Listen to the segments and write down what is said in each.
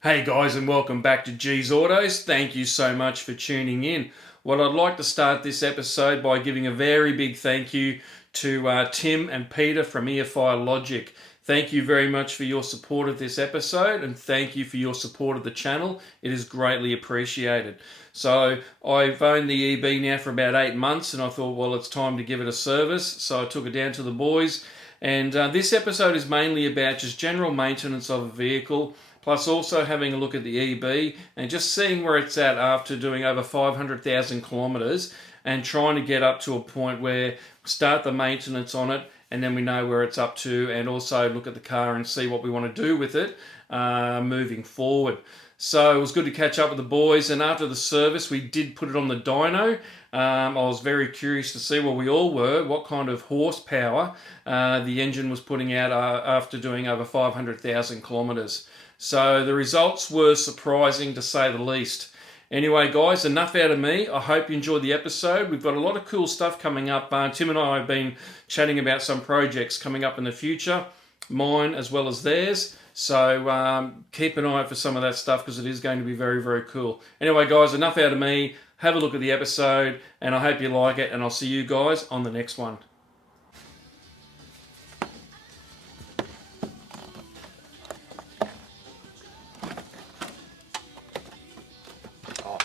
Hey guys, and welcome back to G's Autos. Thank you so much for tuning in. Well, I'd like to start this episode by giving a very big thank you to Tim and Peter from EFI Logic. Thank you very much for your support of this episode, and thank you for your support of the channel. It is greatly appreciated. So I've owned the EB now for about 8 months, and I thought, well, it's time to give it a service. So I took it down to the boys, and this episode is mainly about just general maintenance of a vehicle, plus also having a look at the EB and just seeing where it's at after doing over 500,000 kilometres and trying to get up to a point where we start the maintenance on it and then we know where it's up to, and also look at the car and see what we want to do with it moving forward. So it was good to catch up with the boys, and after the service we did put it on the dyno. I was very curious to see, well, we all were, what kind of horsepower the engine was putting out after doing over 500,000 kilometres. So the results were surprising, to say the least. Anyway, guys, enough out of me. I hope you enjoyed the episode. We've got a lot of cool stuff coming up. Tim and I have been chatting about some projects coming up in the future, mine as well as theirs. So keep an eye out for some of that stuff, because it is going to be very, very cool. Anyway, guys, enough out of me. Have a look at the episode, and I hope you like it, and I'll see you guys on the next one.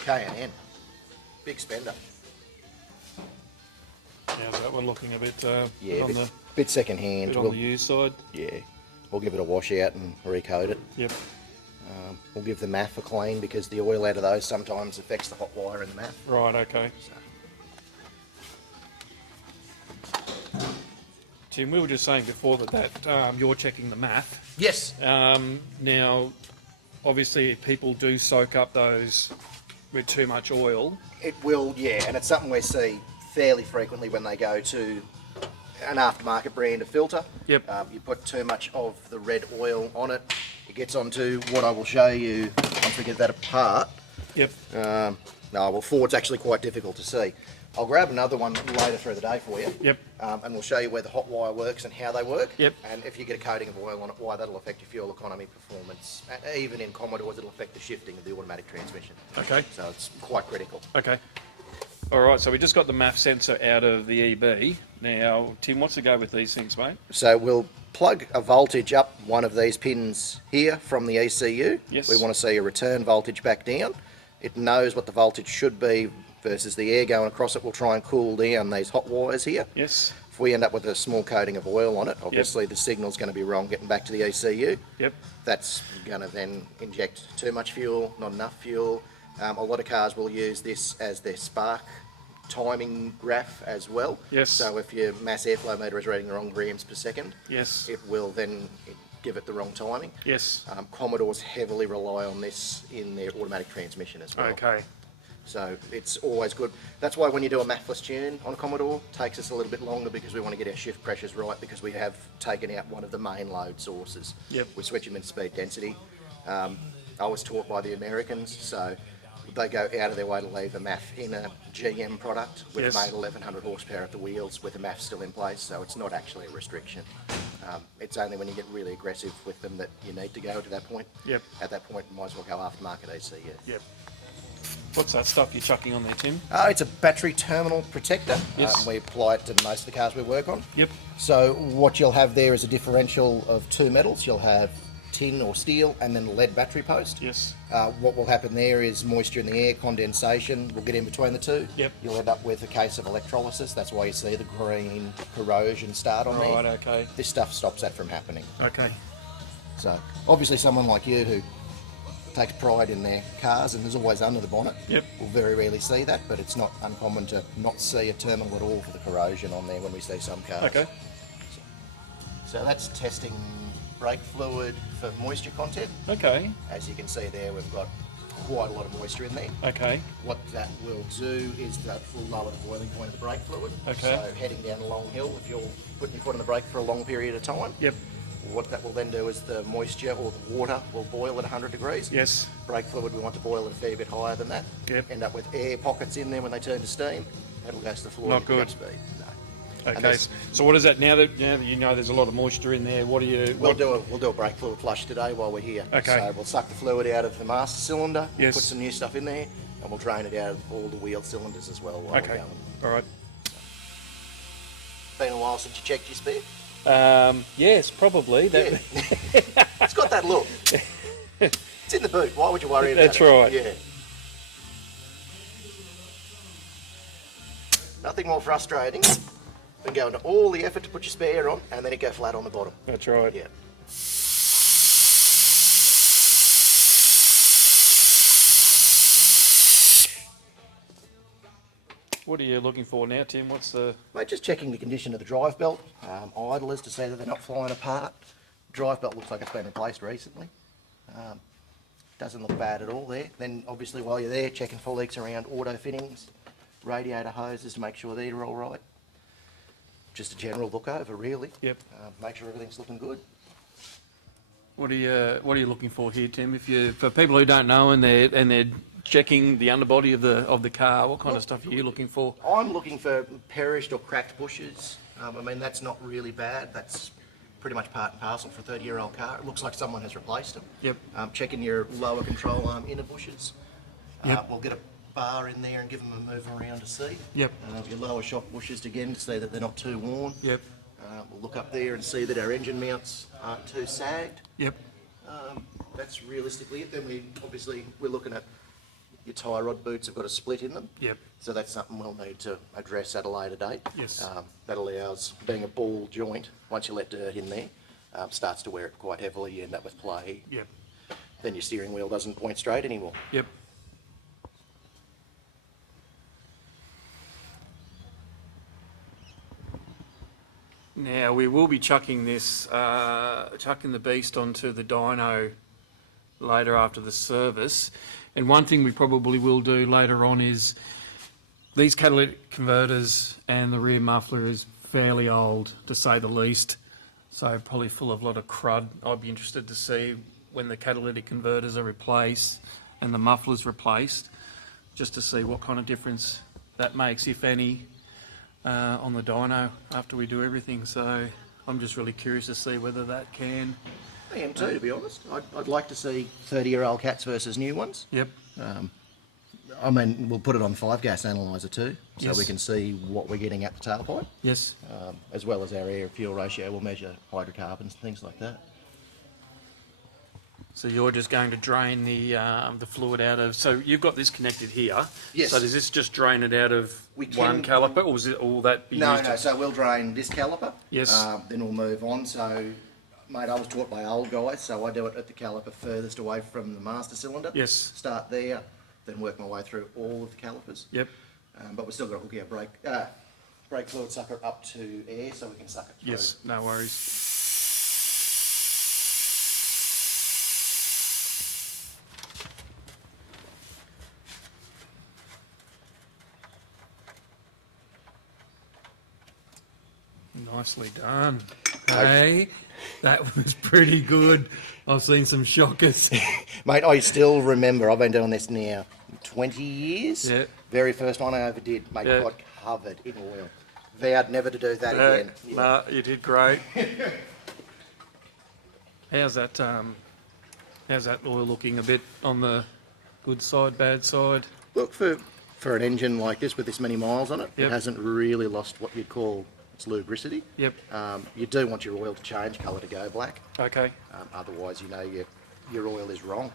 K&N, big spender. How's that one looking? A bit Yeah, bit second hand. bit on the used side? Yeah, we'll give it a wash out and recoat it. Yep. We'll give the MAF a clean, because the oil out of those sometimes affects the hot wire in the MAF. Right, okay. So. Tim, we were just saying before that you're checking the math. Yes. Now, obviously, if people do soak up those with too much oil. It will, yeah, and it's something we see fairly frequently when they go to an aftermarket brand of filter. Yep. You put too much of the red oil on it, it gets onto what I will show you once we get that apart. Yep. No, well, Ford's actually quite difficult to see. I'll grab another one later through the day for you. Yep. And we'll show you where the hot wire works and how they work. Yep. And if you get a coating of oil on it, why that'll affect your fuel economy, performance. Even in Commodores, it'll affect the shifting of the automatic transmission. Okay. So it's quite critical. Okay. All right, so we just got the MAF sensor out of the EB. Now, Tim, what's the go with these things, mate? So we'll plug a voltage up one of these pins here from the ECU. Yes. We want to see a return voltage back down. It knows what the voltage should be versus the air going across it. Will try and cool down these hot wires here. Yes. If we end up with a small coating of oil on it, obviously the signal's going to be wrong getting back to the ECU. Yep. That's going to then inject too much fuel, not enough fuel. A lot of cars will use this as their spark timing graph as well. Yes. So if your mass airflow meter is reading the wrong grams per second, Yes. it will then give it the wrong timing. Yes. Commodores heavily rely on this in their automatic transmission as well. Okay. So it's always good. That's why when you do a MAFless tune on a Commodore, it takes us a little bit longer, because we want to get our shift pressures right, because we have taken out one of the main load sources. Yep. We switch them in speed density. I was taught by the Americans, so they go out of their way to leave a MAF in a GM product with Yes. made 1100 horsepower at the wheels with the MAF still in place, so it's not actually a restriction. It's only when you get really aggressive with them that you need to go to that point. Yep. At that point, you might as well go aftermarket ECU. Yep. What's that stuff you're chucking on there, Tim? It's a battery terminal protector. Yes. We apply it to most of the cars we work on. Yep. So what you'll have there is a differential of two metals. You'll have tin or steel and then lead battery post. Yes. What will happen there is moisture in the air, condensation will get in between the two. Yep. You'll end up with a case of electrolysis. That's why you see the green corrosion start on Right, there. okay. This stuff stops that from happening. Okay. So obviously someone like you who takes pride in their cars and is always under the bonnet Yep. will very rarely see that, but it's not uncommon to not see a terminal at all for the corrosion on there when we see some cars. Okay. So that's testing brake fluid for moisture content. Okay. As you can see there, we've got quite a lot of moisture in there. Okay. What that will do is that will lower the boiling point of the brake fluid. Okay. So heading down a long hill, if you're putting your foot on the brake for a long period of time, Yep. what that will then do is the moisture or the water will boil at 100 degrees. Yes. Brake fluid, we want to boil it a fair bit higher than that. Yep. End up with air pockets in there when they turn to steam. That'll go to the floor. Not and you good. get Speed. No. Okay. So what is that now that you know there's a lot of moisture in there? What do you? We'll do a brake fluid flush today while we're here. Okay. So we'll suck the fluid out of the master cylinder. We'll Yes. put some new stuff in there, and we'll drain it out of all the wheel cylinders as well while we're Okay. going. All right. Been a while since you checked your spare. Yes, probably. Yeah. It's got that look. It's in the boot. Why would you worry about it? That's right. Yeah. Nothing more frustrating than going to all the effort to put your spare on and then it go flat on the bottom. That's right. Yeah. What are you looking for now, Tim? What's the? Mate, just checking the condition of the drive belt, idlers to see that they're not flying apart. Drive belt looks like it's been replaced recently. Doesn't look bad at all there. Then obviously while you're there, checking for leaks around auto fittings, radiator hoses to make sure they're all right. Just a general look over really. Yep. Make sure everything's looking good. What are you looking for here, Tim? For people who don't know and they're checking the underbody of the car, what kind of stuff are you looking for? I'm looking for perished or cracked bushes. I mean, that's not really bad. That's pretty much part and parcel for a 30-year-old car. It looks like someone has replaced them. Yep. Checking your lower control arm inner bushes. Yep. We'll get a bar in there and give them a move around to see. Yep. Your lower shock bushes again to see that they're not too worn. Yep. We'll look up there and see that our engine mounts aren't too sagged. Yep. That's realistically it. Then we're looking at your tie rod boots have got a split in them. Yep. So that's something we'll need to address at a later date. Yes. That allows, being a ball joint, once you let dirt in there, starts to wear it quite heavily, you end up with play. Yep. Then your steering wheel doesn't point straight anymore. Yep. Now we will be chucking the beast onto the dyno later after the service. And one thing we probably will do later on is these catalytic converters and the rear muffler is fairly old, to say the least. So probably full of a lot of crud. I'd be interested to see when the catalytic converters are replaced and the muffler's replaced, just to see what kind of difference that makes, if any, on the dyno after we do everything. So I'm just really curious to see whether that can. I am too, to be honest. I'd like to see 30-year-old cats versus new ones. Yep. I mean, we'll put it on 5-gas analyzer too, so Yes. we can see what we're getting at the tailpipe. Yes. As well as our air-fuel ratio, we'll measure hydrocarbons, things like that. So you're just going to drain the fluid out of. So you've got this connected here. Yes. So does this just drain it out of We one can- caliper, or will that be No, used? no, so we'll drain this caliper. Yes. Then we'll move on. So, mate, I was taught by old guys, so I do it at the caliper furthest away from the master cylinder. Yes. Start there, then work my way through all of the calipers. Yep. But we've still got to hook our brake fluid sucker up to air so we can suck it through. Yes. No worries. Nicely done. Hey, that was pretty good. I've seen some shockers. Mate, I still remember, I've been doing this now 20 years. Yeah. Very first one I ever did, mate, Yeah. got covered in oil. Vowed never to do that again. Yeah. No, you did great. How's that oil looking? A bit on the good side, bad side? Look, for an engine like this with this many miles on it, Yep. it hasn't really lost what you'd call its lubricity. Yep. You do want your oil to change colour to go black. Okay. Otherwise, you know, your oil is wrong.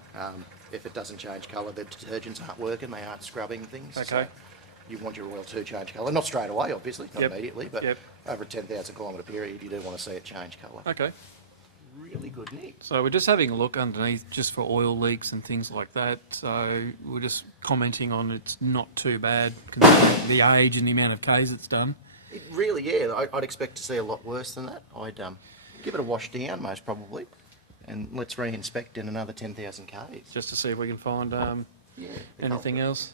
If it doesn't change colour, the detergents aren't working, they aren't scrubbing things. Okay. So you want your oil to change colour. Not straight away, obviously, not Yep. immediately, but Yep. over a 10,000 kilometre period, you do want to see it change colour. Okay. Really good, Nick. So we're just having a look underneath just for oil leaks and things like that. So we're just commenting on it's not too bad considering the age and the amount of Ks it's done. It really, yeah, I'd expect to see a lot worse than that. I'd give it a wash down, most probably, and let's re-inspect in another 10,000 Ks. Just to see if we can find Yeah. anything else.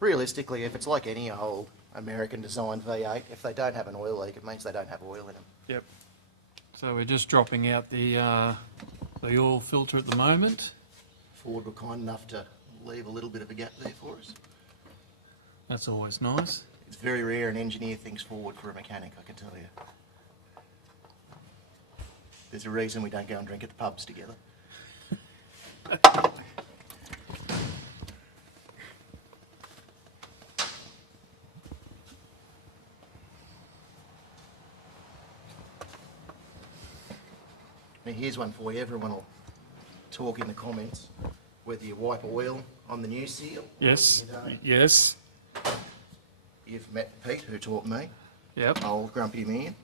Realistically, if it's like any old American-designed V8, if they don't have an oil leak, it means they don't have oil in them. Yep. So we're just dropping out the oil filter at the moment. Ford were kind enough to leave a little bit of a gap there for us. That's always nice. It's very rare an engineer thinks forward for a mechanic, I can tell you. There's a reason we don't go and drink at the pubs together. Now here's one for you. Everyone will talk in the comments whether you wipe oil on the new seal. Yes. Or you don't. Yes. You've met Pete, who taught me. Yep. Old grumpy man.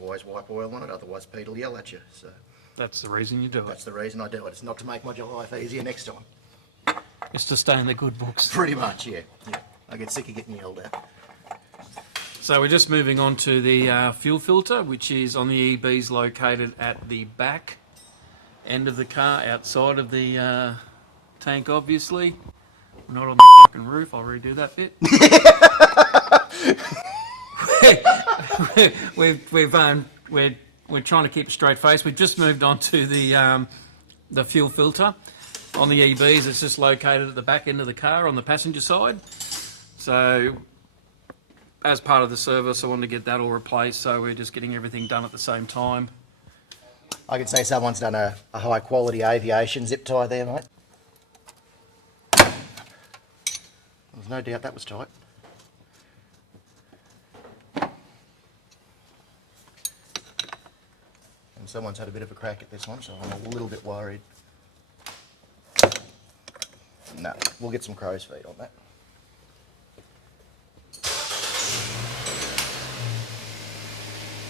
Always wipe oil on it, otherwise Pete will yell at you. So That's the reason you do it. that's the reason I do it. It's not to make my life easier next time. It's to stay in the good books. Pretty much, yeah. I get sick of getting yelled at. So we're just moving on to the fuel filter, which is on the EBs located at the back end of the car, outside of the tank, obviously. Not on the fucking roof. I'll redo that bit. We're trying to keep a straight face. We've just moved on to the fuel filter on the EBs. It's just located at the back end of the car on the passenger side. So as part of the service, I wanted to get that all replaced, so we're just getting everything done at the same time. I can say someone's done a high quality aviation zip tie there, mate. There's no doubt that was tight. And someone's had a bit of a crack at this one, so I'm a little bit worried. No, we'll get some crow's feet on that.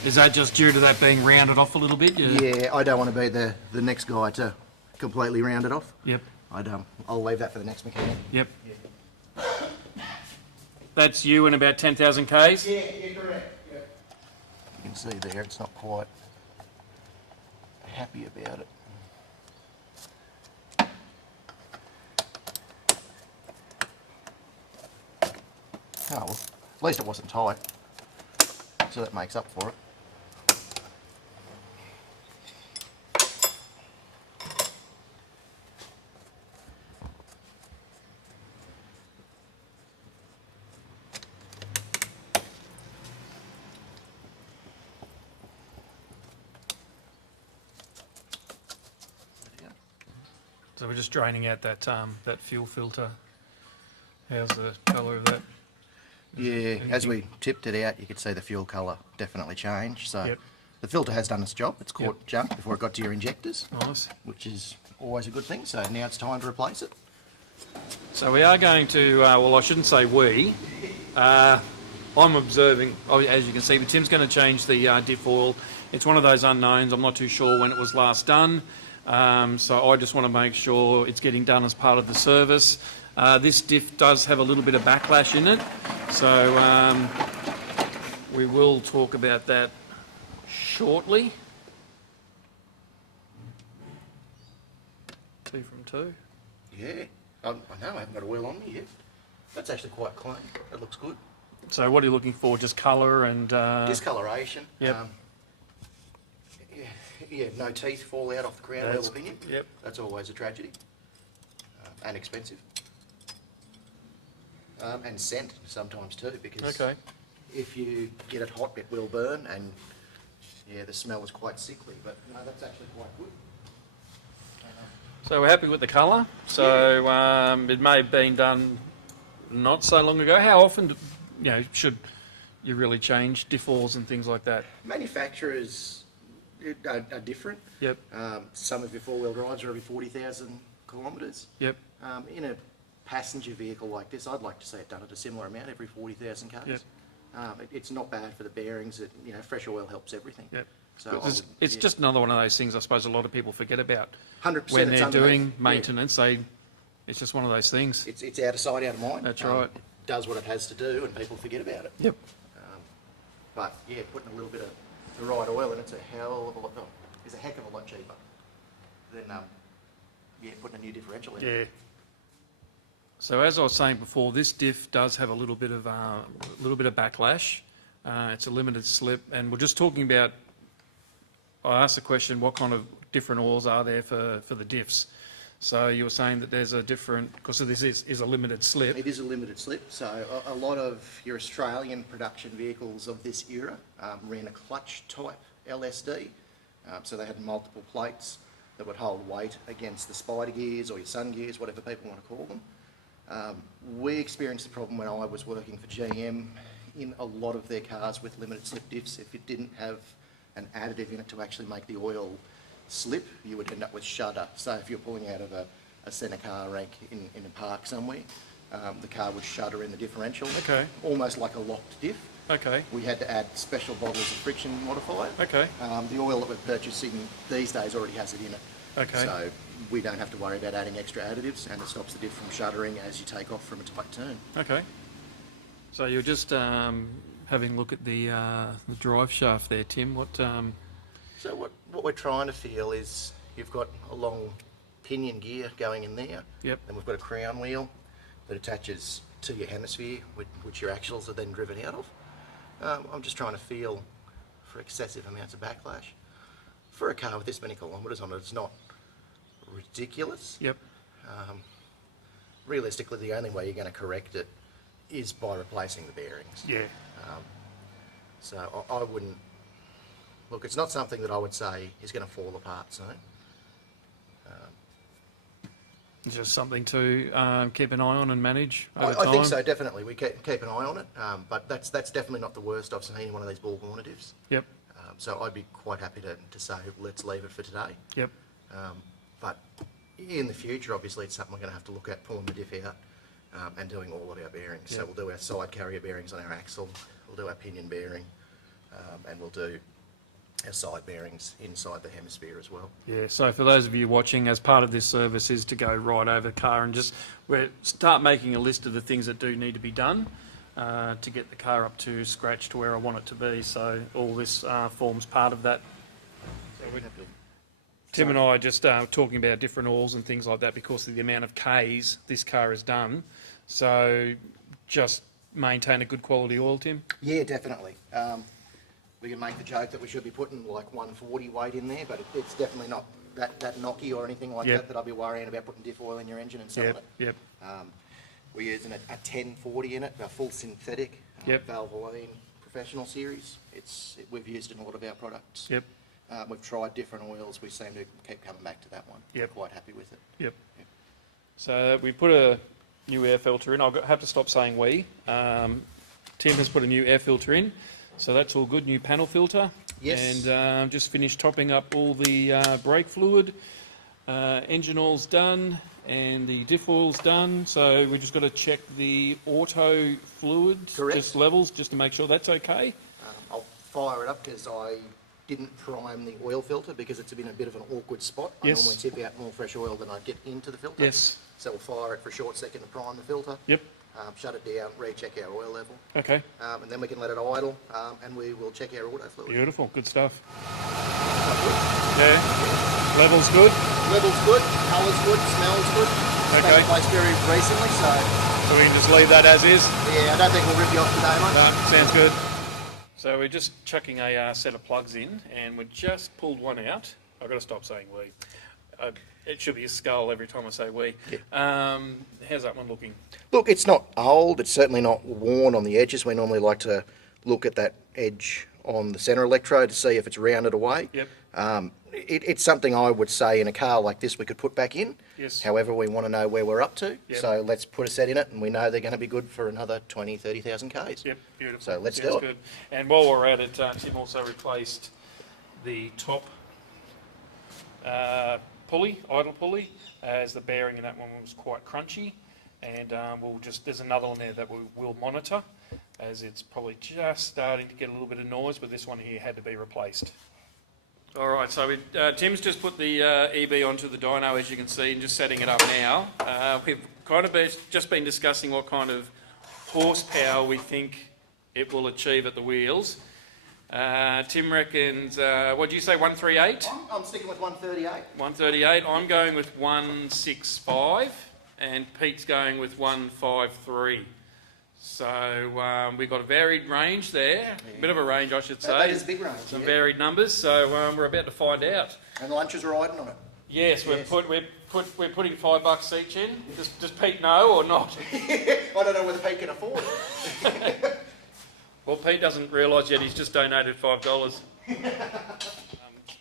Is that just due to that being rounded off a little bit? Yeah, I don't want to be the next guy to completely round it off. Yep. I'll leave that for the next mechanic. Yep. That's you in about 10,000 Ks? Yeah, correct. Yeah. You can see there, it's not quite happy about it. Oh, well, at least it wasn't tight, so that makes up for it. So we're just draining out that that fuel filter. How's the colour of that? Yeah, as we tipped it out, you could see the fuel colour definitely changed. So Yep. the filter has done its job. It's caught junk before it got to your injectors, Nice. which is always a good thing. So now it's time to replace it. So we are going to, well, I shouldn't say we. I'm observing, as you can see, but Tim's going to change the diff oil. It's one of those unknowns. I'm not too sure when it was last done. So I just want to make sure it's getting done as part of the service. This diff does have a little bit of backlash in it, so we will talk about that shortly. 2 from 2. Yeah, I know I haven't got a wheel on me yet. That's actually quite clean. That looks good. So what are you looking for? Just colour and... Discoloration. Yep. Yeah, no teeth fall out off the crown wheel pinion. Yep. That's always a tragedy. And expensive. And scent sometimes too, because Okay. if you get it hot, it will burn, and yeah, the smell is quite sickly, but no, that's actually quite good. So we're happy with the colour. So it may have been done not so long ago. How often, should you really change diff oils and things like that? Manufacturers are different. Yep. Some of your four-wheel drives are every 40,000 kilometres. Yep. In a passenger vehicle like this, I'd like to see it done at a similar amount, every 40,000 k's. Yep. It's not bad for the bearings. Fresh oil helps everything. Yep. So It's just another one of those things I suppose a lot of people forget about. 100% When it's they're underneath. doing maintenance, it's just one of those things. It's out of sight, out of mind. That's right. It does what it has to do, and people forget about it. Yep. But yeah, putting a little bit of the right oil in it's a hell of a lot. It's a heck of a lot cheaper than putting a new differential in. Yeah. So as I was saying before, this diff does have a little bit of backlash. It's a limited slip, and we're just talking about. I asked the question, what kind of different oils are there for the diffs? So you were saying that there's a different, because this is a limited slip. It is a limited slip, so a lot of your Australian production vehicles of this era ran a clutch type LSD, so they had multiple plates that would hold weight against the spider gears or your sun gears, whatever people want to call them. We experienced the problem when I was working for GM in a lot of their cars with limited slip diffs. If it didn't have an additive in it to actually make the oil slip, you would end up with shudder. So if you're pulling out of a centre car rank in a park somewhere, the car would shudder in the differential, Okay. almost like a locked diff. Okay. We had to add special bottles of friction modifier. Okay. The oil that we're purchasing these days already has it in it. Okay. So we don't have to worry about adding extra additives, and it stops the diff from shuddering as you take off from a tight turn. Okay. So you're just having a look at the drive shaft there, Tim. What? So what we're trying to feel is you've got a long pinion gear going in there. Yep. Then we've got a crown wheel that attaches to your hemisphere, which your axles are then driven out of. I'm just trying to feel for excessive amounts of backlash. For a car with this many kilometres on it, it's not ridiculous. Yep. Realistically, the only way you're going to correct it is by replacing the bearings. Yeah. So I wouldn't... Look, it's not something that I would say is going to fall apart soon. It's just something to keep an eye on and manage over I time. think so, definitely. We keep an eye on it, but that's definitely not the worst I've seen in one of these ball corner diffs. Yep. So I'd be quite happy to say let's leave it for today. Yep. But in the future, obviously, it's something we're going to have to look at, pulling the diff out and doing all of our bearings. Yep. So we'll do our side carrier bearings on our axle, we'll do our pinion bearing, and we'll do our side bearings inside the hemisphere as well. Yeah, so for those of you watching, as part of this service is to go right over the car and just start making a list of the things that do need to be done to get the car up to scratch to where I want it to be. So all this forms part of that. Tim and I are just talking about different oils and things like that because of the amount of Ks this car has done. So just maintain a good quality oil, Tim? Yeah, definitely. We can make the joke that we should be putting like 140 weight in there, but it's definitely not that knocky or anything like Yep. that I'd be worrying about putting diff oil in your engine and selling Yep, it. yep. We're using a 1040 in it, a full synthetic Yep. Valvoline professional series. We've used it in a lot of our products. Yep, We've tried different oils. We seem to keep coming back to that one. Yep. We're quite happy with it. yep. So we put a new air filter in. I'll have to stop saying we. Tim has put a new air filter in. So that's all good, new panel filter. Yes. And just finished topping up all the brake fluid. Engine oil's done and the diff oil's done. So we just got to check the auto fluid Correct. just levels just to make sure that's okay. I'll fire it up because I didn't prime the oil filter because it's been a bit of an awkward spot. Yes. I normally tip out more fresh oil than I get into the filter. Yes. So we'll fire it for a short second to prime the filter. Yep. Shut it down, recheck our oil level, Okay. and then we can let it idle, and we will check our auto fluid. Beautiful. Good stuff. Yeah. Level's good. Level's good, colour's good, smells good. It's Okay. been replaced very recently, so So we can just leave that as is. yeah, I don't think we'll rip you off today, mate. No, sounds good. So we're just chucking a set of plugs in, and we just pulled one out. I've got to stop saying we. It should be a skull every time I say we. How's that one looking? Look, it's not old, it's certainly not worn on the edges. We normally like to look at that edge on the centre electrode to see if it's rounded away. Yep. It's something I would say in a car like this we could put back in. Yes. However, we want to know where we're up to. Yep. So let's put a set in it, and we know they're going to be good for another 20, 30,000 Ks. Yep, beautiful. So let's Yeah, do that's it. good. And while we're at it, Tim also replaced the top idle pulley, as the bearing in that one was quite crunchy. And there's another one there that we'll monitor, as it's probably just starting to get a little bit of noise, but this one here had to be replaced. All right, so Tim's just put the EB onto the dyno, as you can see, and just setting it up now. We've kind of just been discussing what kind of horsepower we think it will achieve at the wheels. Tim reckons, what do you say, 138? I'm sticking with 138. 138. I'm going with 165, and Pete's going with 153. So we've got a varied range there, a bit of a range I should say. That is a big range. Some yeah. varied numbers, so we're about to find out. And lunch is riding on it. Yes, Yes. we've we're putting $5 each in. Does Pete know or not? I don't know whether Pete can afford it. Well, Pete doesn't realise yet. He's just donated $5.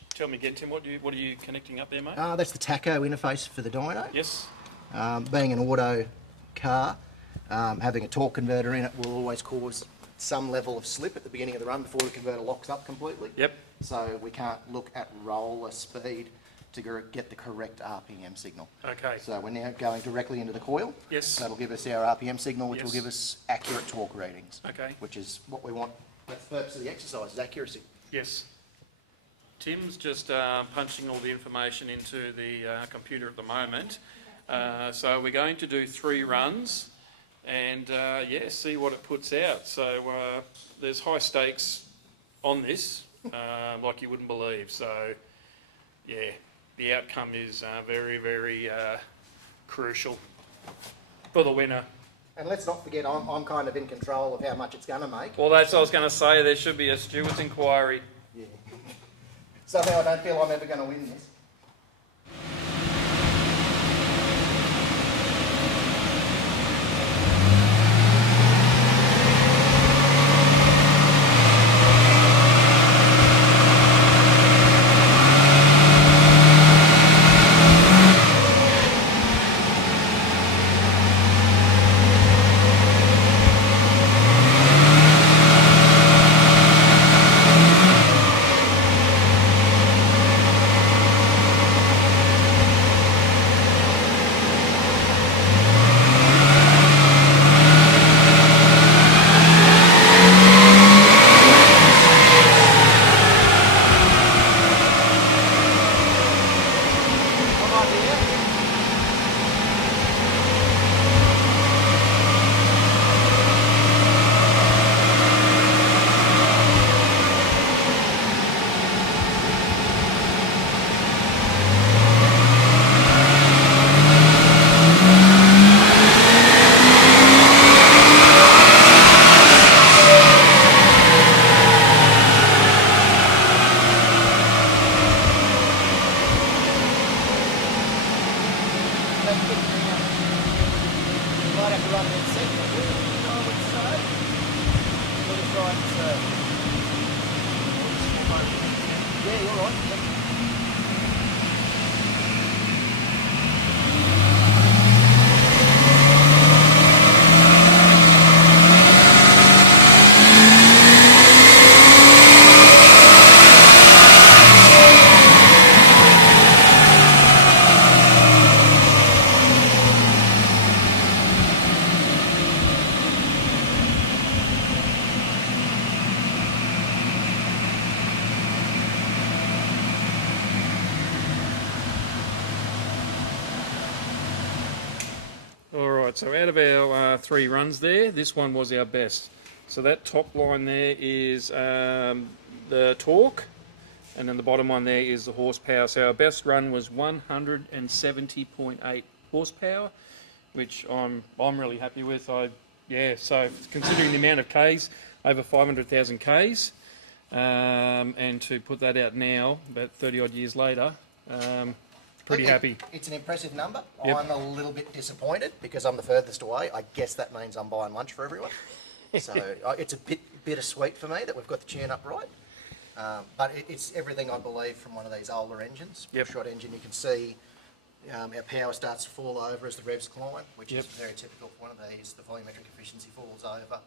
Tell me again, Tim. What are you connecting up there, mate? That's the tacho interface for the dyno. Yes. Being an auto car, having a torque converter in it will always cause some level of slip at the beginning of the run before the converter locks up completely. Yep. So we can't look at roller speed to get the correct RPM signal. Okay. So we're now going directly into the coil. Yes. That'll give us our RPM signal, which will Yes. give us accurate torque readings. Okay. Which is what we want. That's the purpose of the exercise, is accuracy. Yes. Tim's just punching all the information into the computer at the moment. So we're going to do 3 runs and see what it puts out. So there's high stakes on this, like you wouldn't believe. So yeah, the outcome is very, very crucial for the winner. And let's not forget, I'm kind of in control of how much it's going to make. Well, that's what I was going to say. There should be a steward's inquiry. Yeah. Somehow I don't feel I'm ever going to win this. Might have to run that second, I would say. We'll just try and... Yeah, you're right. Yep. Alright, so out of our 3 runs there, this one was our best. So that top line there is the torque, and then the bottom one there is the horsepower. So our best run was 170.8 horsepower, which I'm really happy with. So considering the amount of Ks, over 500,000 Ks, and to put that out now, about 30 odd years later, pretty happy. It's an impressive number. Yep. I'm a little bit disappointed because I'm the furthest away. I guess that means I'm buying lunch for everyone. So it's a bit bittersweet for me that we've got the tune up right. But it's everything I believe from one of these older engines. Yep. Shot engine, you can see our power starts to fall over as the revs climb, which Yep. is very typical for one of these. The volumetric efficiency falls over.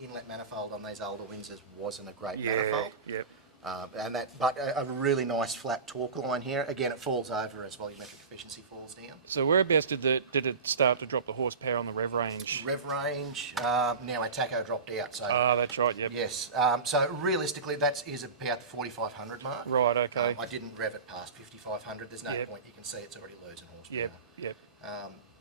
Inlet manifold on these older Windsors wasn't a great manifold. Yep. But a really nice flat torque line here. Again, it falls over as volumetric efficiency falls down. So whereabouts did it start to drop the horsepower on the rev range? Rev range, now our tacho dropped out. So That's right, yep. yes, so realistically that is about the 4,500 mark. Right, okay. I didn't rev it past 5,500. There's no Yep. point. You can see it's already losing horsepower. Yep.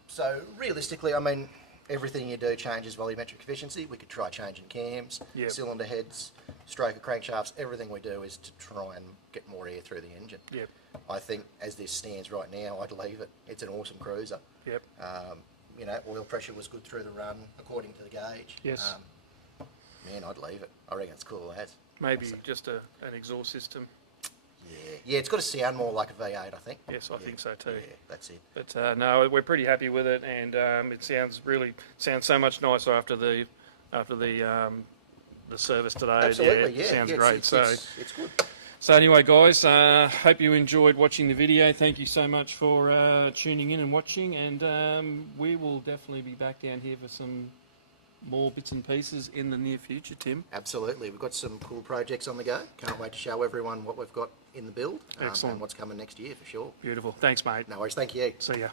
So realistically, I mean, everything you do changes volumetric efficiency. We could try changing cams, Yep. cylinder heads, stroker crankshafts. Everything we do is to try and get more air through the engine. Yep. I think as this stands right now, I'd leave it. It's an awesome cruiser. Yep. Oil pressure was good through the run according to the gauge. Yes. Man, I'd leave it. I reckon it's cool as. Maybe just an exhaust system. Yeah, it's got to sound more like a V8, I think. Yes, I think so too. Yeah, that's it. But no, we're pretty happy with it, and it sounds so much nicer after the service today. Absolutely, It sounds yeah, great. it's good. So anyway, guys, hope you enjoyed watching the video. Thank you so much for tuning in and watching, and we will definitely be back down here for some more bits and pieces in the near future, Tim. Absolutely, we've got some cool projects on the go. Can't wait to show everyone what we've got in the build. Excellent. And what's coming next year for sure. Beautiful. Thanks, mate. No worries, thank you. See ya.